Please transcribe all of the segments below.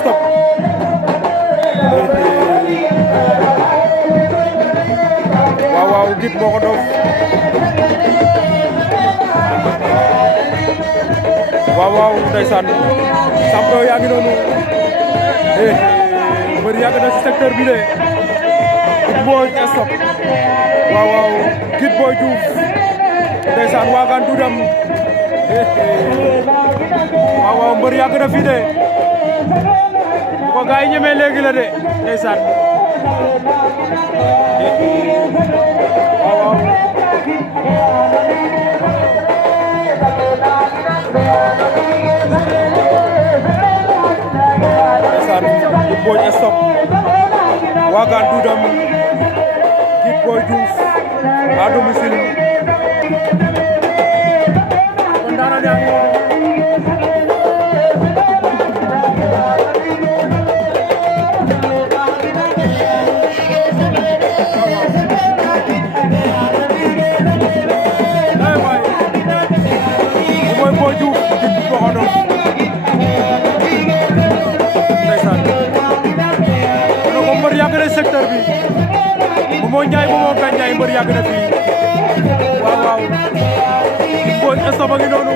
stop waaw Git moo ko dof waaw ndeysaan champion yaa ngi noonu mbër yàgg na ci secteur bi de Git Boy stop waaw Git Boy Diouf ndeysaan waagaan dudam waaw mbër yàgg na fii de bu ko gaay ñemee léegi la de ndeysaan waaw ndeysaan Git Boy stop waagaan dudam Git Boy Diouf à domicile kon daana yaa ngi Boy Diouf Git moo ko doon ndeysaan kon ko mbër yàgg na secteur bi Momo Ndiaye Momo Gagne Ndiaye mbër yàgg na fii waaw Git Boy stop a ngi noonu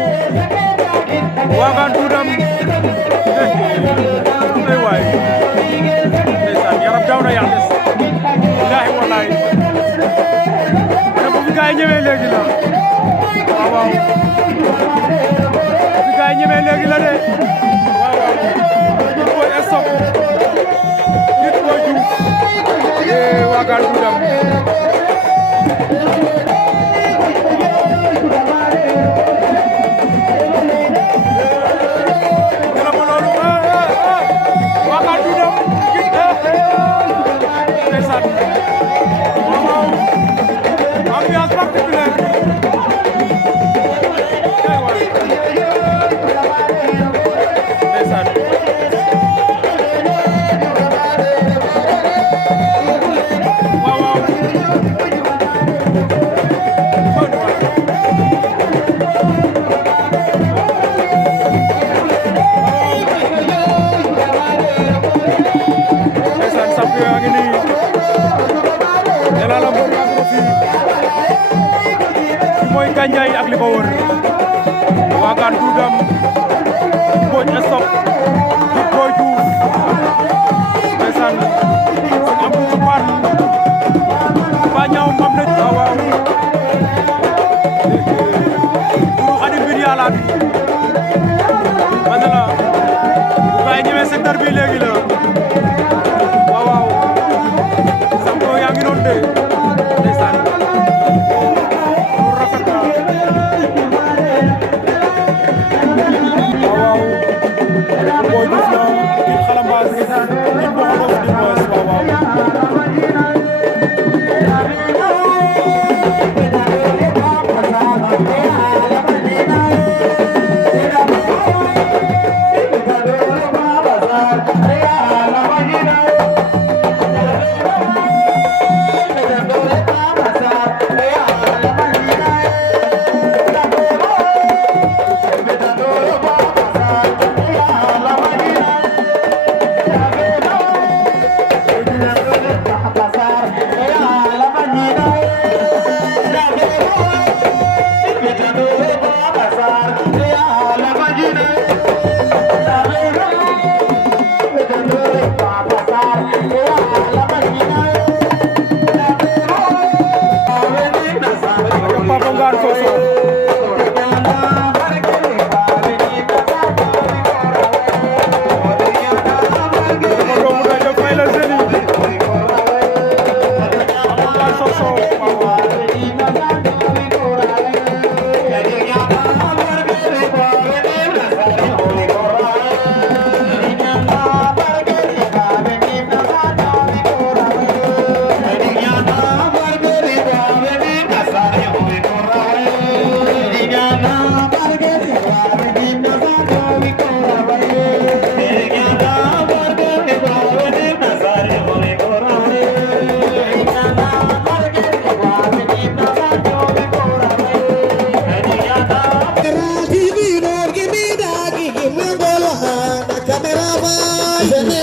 waagaan tuudam ay waay ndeysaan yaram daw na yaa des billaahi wallaahi bu fi gaay ñëwee léegi la waaw bu fi gaay ñëwee léegi la de waaw Git Boy stop Git Boy Diouf waagaan tuudam mooy Gagne Ndiaye ak li ko wër waagaan dudam Git Boy stop Git Boy Diouf ndeysaan sëñ am du pan ba ñaaw mam na waaw duru xadi mbir yàlla man la bu gaay ñëwee secteur bi léegi la waaw champion yaa ngi noonu de ndeysaan Boy Diouf la Git xalambaas Git moo ko dof di moos TV, no, give me that, give me the camera. Thank you.